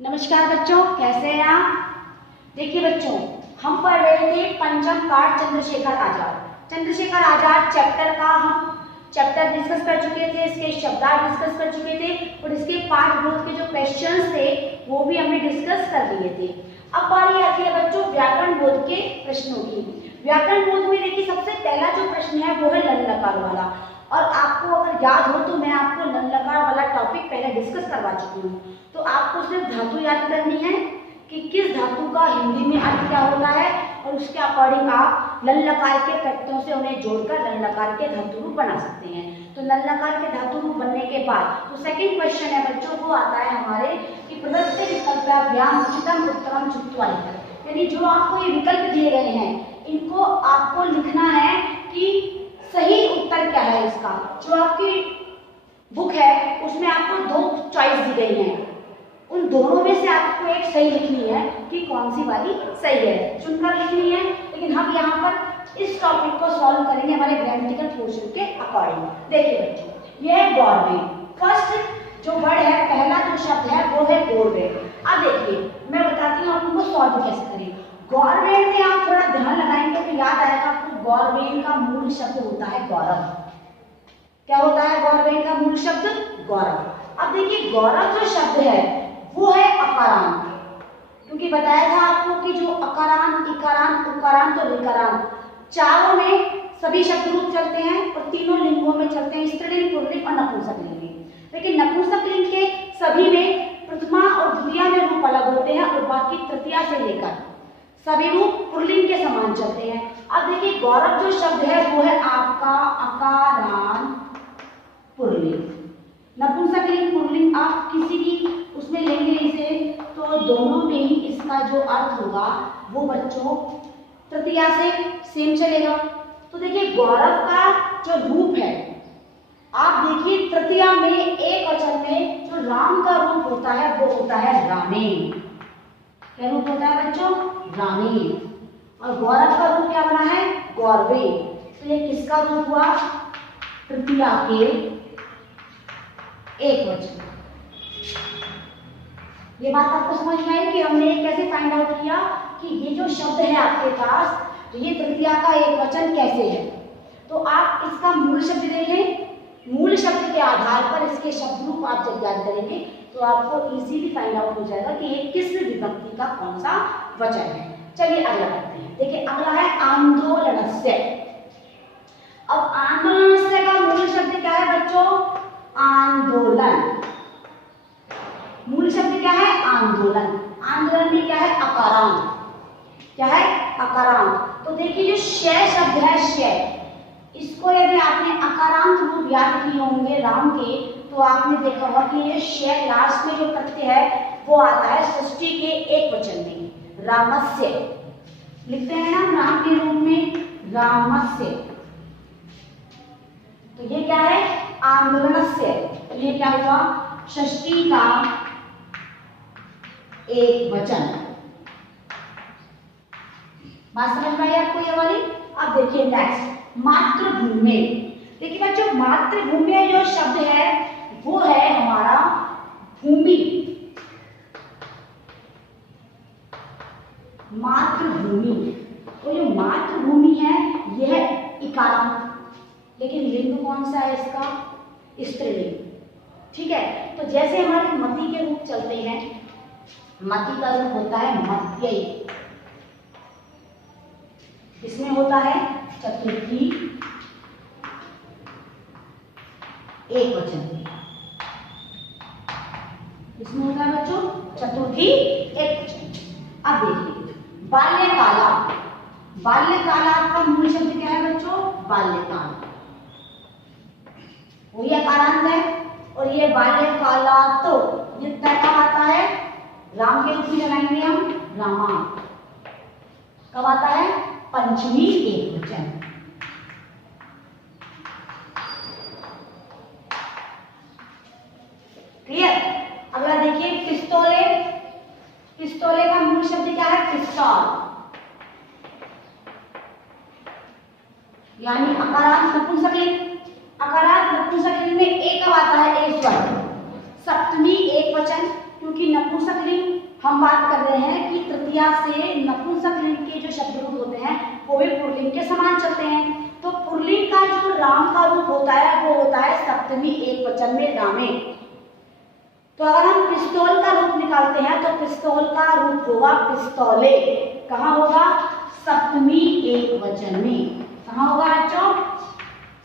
नमस्कार बच्चों, कैसे हैं आप। देखिए बच्चों, हम पढ़ रहे थे पंचम पाठ चंद्रशेखर आजाद। चंद्रशेखर आजाद चैप्टर का हम चैप्टर डिस्कस कर चुके थे, इसके शब्दार्थ डिस्कस कर चुके थे और इसके पाठ बोध के जो क्वेश्चंस थे वो भी हमने डिस्कस कर लिए थे। अब बारी आती है बच्चों व्याकरण बोध के प्रश्नों की। व्याकरण बोध में देखिए सबसे पहला जो प्रश्न है वो है लन लकार वाला, और आपको अगर याद हो तो मैं आपको लन लकार वाला टॉपिक पहले डिस्कस करवा चुकी हूँ। तो आपको सिर्फ धातु याद करनी है कि किस धातु का हिंदी में अर्थ क्या होता है और उसके अकॉर्डिंग आप लन लकार के प्रत्ययों से उन्हें जोड़कर लन लकार के धातु रूप बना सकते हैं। तो लन लकार के धातु रूप बनने के बाद तो सेकंड क्वेश्चन है बच्चों, वो आता है हमारे कि प्रदत्त विकल्पाभ्याम उचितम उत्तरम चुक्त्वा, यानी जो आपको ये विकल्प दिए गए हैं इनको आपको लिखना है कि सही उत्तर क्या है इसका। जो आपकी बुक है उसमें आपको दो चॉइस दी गई हैं, उन दोनों में से आपको एक सही लिखनी है कि कौन सी वाली सही है, चुनकर लिखनी है। लेकिन हम यहाँ पर इस टॉपिक को सॉल्व करेंगे हमारे ग्रामेटिकल पोर्शन के अकॉर्डिंग। देखिए बच्चों, ये है गवर्नमेंट। फर्स्ट जो वर्ड है, पहला जो शब्द है वो है गवर्नमेंट। अब देखिए मैं बताती हूँ आप उनको सॉल्व कैसे करें। गवर्नमेंट में आप थोड़ा ध्यान लगाएंगे तो याद आएगा आपको, गवर्नमेंट का मूल शब्द होता है गौरव। क्या होता है गवर्नमेंट का मूल शब्द? गौरव। अब देखिए गौरव जो शब्द है वो है अकारांत, क्योंकि बताया था आपको कि जो अकारांत, इकारांत, उकारांत और विकारांत चारों में सभी शब्द रूप चलते हैं और तीनों लिंगों में चलते हैं, स्त्रीलिंग, पुल्लिंग और नपुंसकलिंग में। लेकिन नपुंसकलिंग के सभी में प्रथमा और द्वितीया में रूप अलग होते हैं और बाकी तृतीया से लेकर सभी रूप पुल्लिंग के समान चलते हैं। अब देखिए गौरव जो शब्द है वो है आपका अकारांत पुल्लिंग। नपुंसकलिंग पुल्लिंग आप किसी भी उसमें लेंगे इसे तो दोनों में ही इसका जो अर्थ होगा वो बच्चों तृतीया से सेम चलेगा। तो देखिए गौरव का जो रूप है, आप देखिए तृतीया में एक वचन में जो राम का रूप होता है वो होता है रामेण। क्या रूप होता है बच्चों? रामेण। और गौरव का रूप क्या बना है? गौरवे। तो ये किसका रूप हुआ? तृतीया के एक वचन। ये बात आपको समझ में आई कि हमने कैसे फाइंड आउट किया कि ये जो शब्द है आपके पास, तो ये तृतीया का एक वचन कैसे है। तो आप इसका मूल शब्द देखें, मूल शब्द के आधार पर इसके शब्द रूप आप जब याद करेंगे तो आपको इजीली फाइंड आउट हो जाएगा कि ये किस विभक्ति का कौन सा वचन है। चलिए अगला करते हैं। देखिए अगला है आंदोलनस्य। अब आंदोलनस्य का मूल शब्द क्या है बच्चों? आंदोलन। मूल शब्द क्या है? आंदोलन। आंदोलन में क्या है? अकारांत। क्या है? अकारांत। तो देखिए जो शय शब्द है, शय, इसको यदि आपने अकारांत रूप याद किए होंगे राम के, तो आपने देखा होगा कि ये शय लास्ट में जो प्रत्यय है वो आता है षष्ठी के एक वचन में, रामस्य। लिखते हैं ना राम के रूप में रामस्य। तो ये क्या है? आंदोलनस्य। तो ये क्या हुआ? षष्ठी का एक वचन। बात समझ में आई आपको ये वाली? अब देखिए नेक्स्ट, मातृभूमि। देखिए बच्चों मातृभूमि जो शब्द है वो है हमारा भूमि। मातृभूमि। तो जो मातृभूमि है यह है इकारांत, लेकिन लिंग कौन सा है इसका? स्त्रीलिंग। ठीक है, तो जैसे हमारे मति के रूप चलते हैं, मति का रूप होता है मत्यई, इसमें होता है चतुर्थी एक वचन। इसमें होता है बच्चों चतुर्थी एक वचन। अब देखिए बाल्यकाला। बाल्यकाला का मूल शब्द क्या है बच्चों? बाल्यकाल। वही अकारांत है और ये बाल्यकाला तो ये तय कब आता है? राम के रूप में लगाएंगे हम रामा। कब आता है? पंचमी एक वचन। क्लियर? अगला देखिए पिस्तौले। पिस्तौले का मूल शब्द क्या है? पिस्तौल, यानी अकारांत नपुंसकलिंग। अकारांत नपुंसकलिंग में एक कब आता है? एक स्वर। सप्तमी एक वचन, क्योंकि नपुंसकलिंग हम बात कर रहे हैं कि तृतीया से नपुंसकलिंग के जो शब्द रूप होते हैं वो भी पुल्लिंग के समान चलते हैं। तो पुल्लिंग का जो राम का रूप होता है वो होता है सप्तमी एकवचन में रामे। तो अगर हम पिस्तौल का रूप निकालते हैं तो पिस्तौल का रूप होगा पिस्तौले। कहाँ होगा? सप्तमी एकवचन में। कहाँ होगा बच्चों?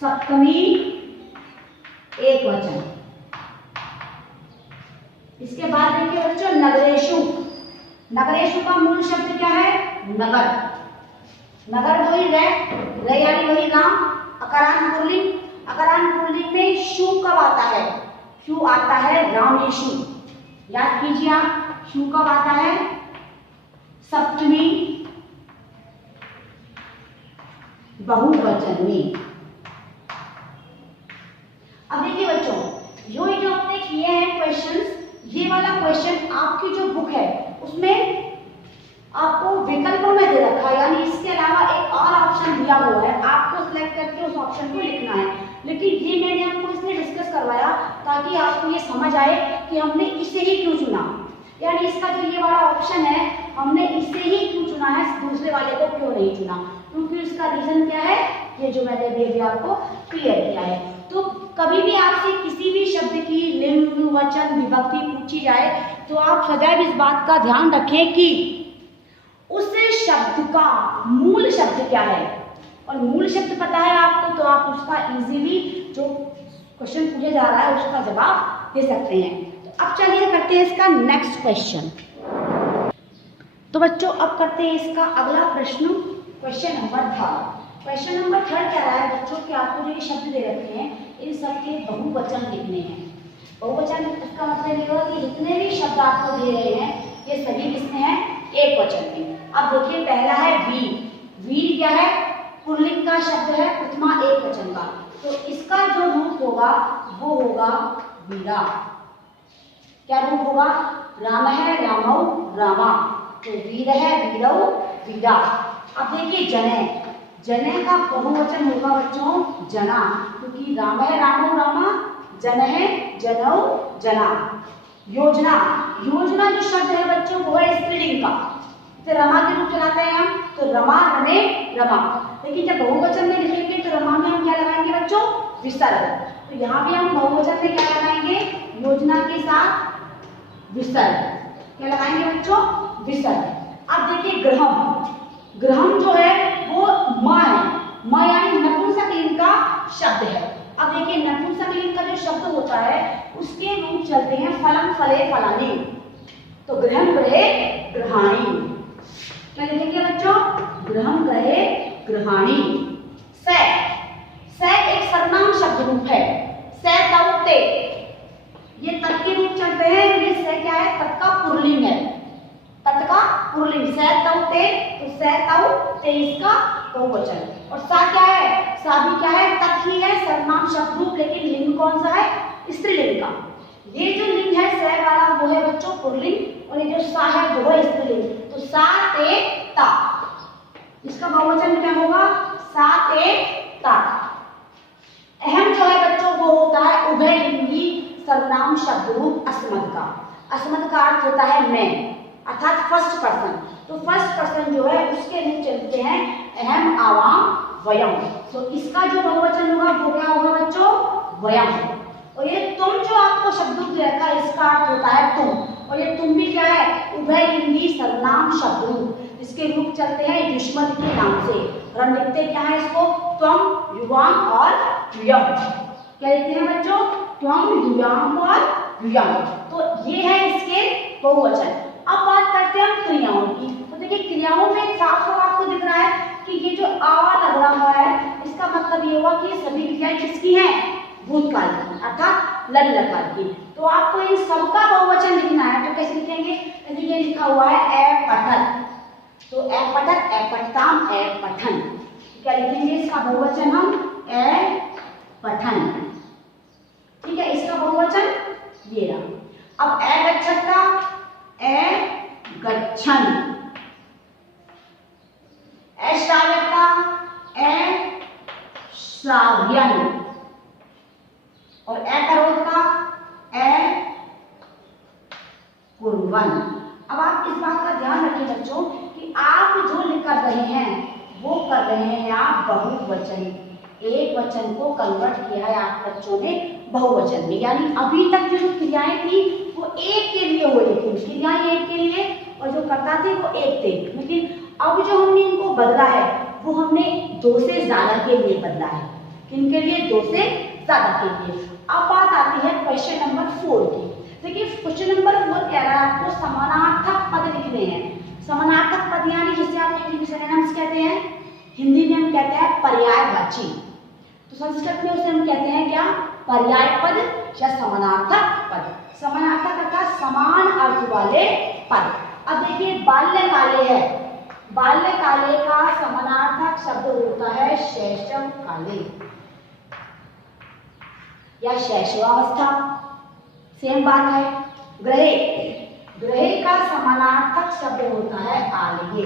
सप्तमी एकवचन। इसके बाद देखिए बच्चों नगरेशु। नगरेशु का मूल शब्द क्या है? नगर। नगर वही रे यानी वही नाम। अकारांत पुल्लिंग। अकारांत पुल्लिंग में शु कब आता है? शु आता है रामेशु। याद कीजिए आप, शु कब आता है? सप्तमी बहुवचन में। अब देखिए बच्चों, जो आपने किए हैं क्वेश्चंस, ये वाला क्वेश्चन आपकी जो बुक है उसमें आपको विकल्पों में दे रखा है, यानी इसके अलावा एक और ऑप्शन दिया हुआ है, आपको सिलेक्ट करके उस ऑप्शन को लिखना है। लेकिन ये मैंने आपको इसलिए डिस्कस करवाया ताकि आपको ये समझ आए कि हमने इसे ही क्यों चुना, यानी इसका जो ये वाला ऑप्शन है हमने इसे ही क्यों चुना है, दूसरे वाले को क्यों नहीं चुना, क्योंकि इसका रीजन क्या है ये जो मैंने अभी आपको क्लियर किया है। तो कभी भी आपसे किसी भी शब्द की लिंग वचन विभक्ति पूछी जाए तो आप सदैव इस बात का ध्यान रखें कि उस शब्द का मूल शब्द क्या है, और मूल शब्द पता है आपको तो आप उसका इजीली जो क्वेश्चन पूछा जा रहा है उसका जवाब दे सकते हैं। तो अब चलिए करते हैं इसका नेक्स्ट क्वेश्चन। तो बच्चों अब करते हैं इसका अगला प्रश्न, क्वेश्चन नंबर 3। क्वेश्चन नंबर 3 क्या रहा है बच्चों कि आपको जो ये शब्द दे रखे हैं इन सबके बहुवचन लिखने हैं। बहुवचन इसका मतलब ये होगा कि जितने भी शब्द आपको दे रहे हैं ये सभी किसमें हैं? एक वचन में। अब देखिए पहला है वीर। वीर क्या है? पुल्लिंग का शब्द है, प्रथमा एक वचन का, तो इसका जो रूप होगा वो होगा वीरा। क्या रूप होगा? राम है रामौ रामा, तो वीर है वीरौ वीरा। अब देखिए जने। जने का बहुवचन होगा बच्चों जना, क्योंकि राम है रामौ रामा, जन है जनौ जना। योजना। योजना जो शब्द है बच्चों वो है स्त्रीलिंग का, तो रमा के रूप चलाते हैं हम, तो रमा रमे रमा। लेकिन जब बहुवचन में लिखेंगे तो रमा में हम क्या लगाएंगे बच्चों? विसर्ग। तो यहाँ भी हम बहुवचन में क्या लगाएंगे? योजना के साथ विसर्ग। क्या लगाएंगे बच्चों? विसर्ग। अब देखिए ग्रहम। ग्रहम जो है वो माँ है, माँ यानी नपुंसकलिंग का शब्द है। अब देखिए नपुंसकलिंग का जो शब्द होता है उसके रूप चलते हैं फलम फले फलानी, तो ग्रहम ग्रहे ग्रहाणी। क्या लिखेंगे बच्चों? ग्रहम ग्रहे ग्रहाणी। सै। सै एक सर्वनाम शब्द रूप है। सै तौ ते, ये तत् के रूप चलते हैं। ये सै क्या है? तत् का पुल्लिंग है, तत् का पुल्लिंग। सै तौ ते, तो सै तौ ते इसका बहुवचन। और सा क्या है? सा भी क्या है? तत् ही है, सर्वनाम शब्द रूप, लेकिन लिंग कौन सा है? स्त्रीलिंग का। ये जो लिंग है सै वाला वो है बच्चों पुल्लिंग, और ये जो सा है वो है स्त्रीलिंग, तो सा ते ता। इसका बहुवचन क्या होगा? सा ते ता। अहम जो है बच्चों वो होता है उभयलिंगी सर्वनाम शब्द रूप अस्मत् का। अस्मत् का अर्थ होता है मैं, अर्थात फर्स्ट पर्सन। तो फर्स्ट पर्सन जो है उसके रूप चलते हैं अहम आवाम वयम। तो इसका जो बहुवचन होगा वो क्या होगा बच्चों? वयम। और ये तुम जो आपको शब्द रूप रखा है इसका अर्थ होता है तुम, और ये तुम भी क्या है? उभयलिंगी सर्वनाम शब्द रूप, इसके रूप चलते हैं युष्मत् के नाम से। और हम लिखते क्या है इसको? त्वम, युवाम और युयम। क्या लिखते हैं बच्चों? त्वम, युयाम और युयम। तो ये है इसके बहुवचन। अब बात करते हैं हम क्रियाओं की। तो देखिए क्रियाओं में साफ साफ आपको दिख रहा है कि ये जो आ लग रहा है इसका मतलब ये हुआ कि सभी क्रियाएं किसकी हैं? भूतकाल की, अर्थात लल लकार की। तो आपको इन सबका बहुवचन लिखना है, तो कैसे लिखेंगे? यदि ये लिखा हुआ है ए पठन, तो ए पठत, ए पठताम, ए पठन। क्या लिखेंगे इसका बहुवचन हम? ए पठन। ठीक है, इसका बहुवचन ये रहा। अब ए गच्छत का ए गच्छन, ए श्राव्यत का ए श्राव्यन, और ए करोत का ए कुर्वन्। अब आप इस बात का ध्यान रखिए बच्चों कि आप जो कर रहे हैं वो कर रहे हैं आप बहुवचन, एक वचन को कन्वर्ट किया है आप बच्चों ने बहुवचन में। यानी अभी तक जो क्रियाएं थी वो एक के लिए हो रही थी, क्रियाएं एक के लिए और जो कर्ता थे वो एक थे, लेकिन अब जो हमने इनको बदला है वो हमने दो से ज्यादा के लिए बदला है। किनके लिए? दो से ज्यादा के लिए। अब बात आती है क्वेश्चन नंबर 4 की। देखिए क्वेश्चन नंबर 4 कह रहा है आपको समानार्थक पद लिखने हैं। समानार्थक पद यानी जिसे आप इंग्लिश में सिनोनिम्स कहते हैं, हिंदी में हम कहते हैं पर्यायवाची, तो संस्कृत में उसे हम कहते हैं क्या? पर्याय पद या समानार्थक पद। समानार्थक अर्थात समान अर्थ वाले पद। अब देखिए बाल्यकाले है, बाल्यकाले का समानार्थक शब्द होता है शैशव काले या शैशवावस्था। सेम बात है। ग्रहे, ग्रहे का समानार्थक शब्द होता है आलये।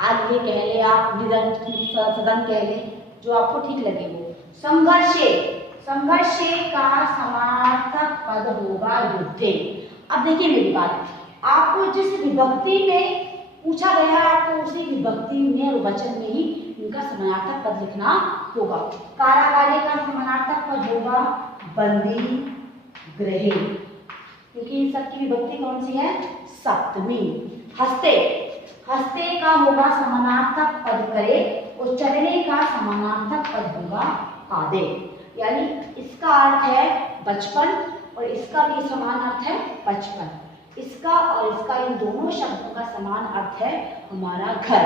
आलये कह ले आप, निरंतर सदन कह ले, जो आपको ठीक लगे वो। संघर्षे, संघर्षे का समानार्थक पद होगा युद्धे। अब देखिए मेरी बात, आपको जिस विभक्ति में पूछा गया है आपको उसी विभक्ति में और वचन में ही इनका समानार्थक पद लिखना होगा। कारागारे का समानार्थक पद होगा बंदी गृहे, क्योंकि इन सबकी विभक्ति कौन सी है? सप्तमी। हस्ते, हस्ते का होगा समानार्थक पद करे और चलने का समानार्थक पद होगा आधे। यानी इसका अर्थ है बचपन और इसका भी समान अर्थ है बचपन। इसका और इसका, इन दोनों शब्दों का समान अर्थ है हमारा घर।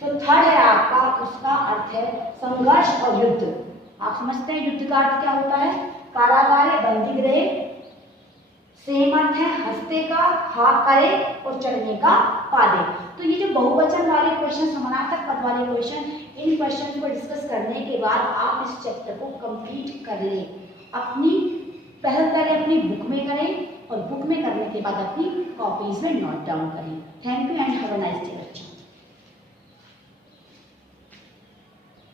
जो थर्ड है आपका, उसका अर्थ है संघर्ष और युद्ध। आप समझते हैं युद्ध का अर्थ क्या होता है? कारागारे बंदी गृह, सेम अर्थ है हस्ते का हा करे और चढ़ने का पादे। तो ये जो बहुवचन वाले क्वेश्चन, समानार्थक पद वाले क्वेश्चन, इन क्वेश्चन को डिस्कस करने के बाद आप इस चैप्टर को कंप्लीट कर लें। अपनी पहले अपनी बुक में करें और बुक में करने के बाद अपनी कॉपीज में नोट डाउन करें। Thank you and have a nice day बच्चों।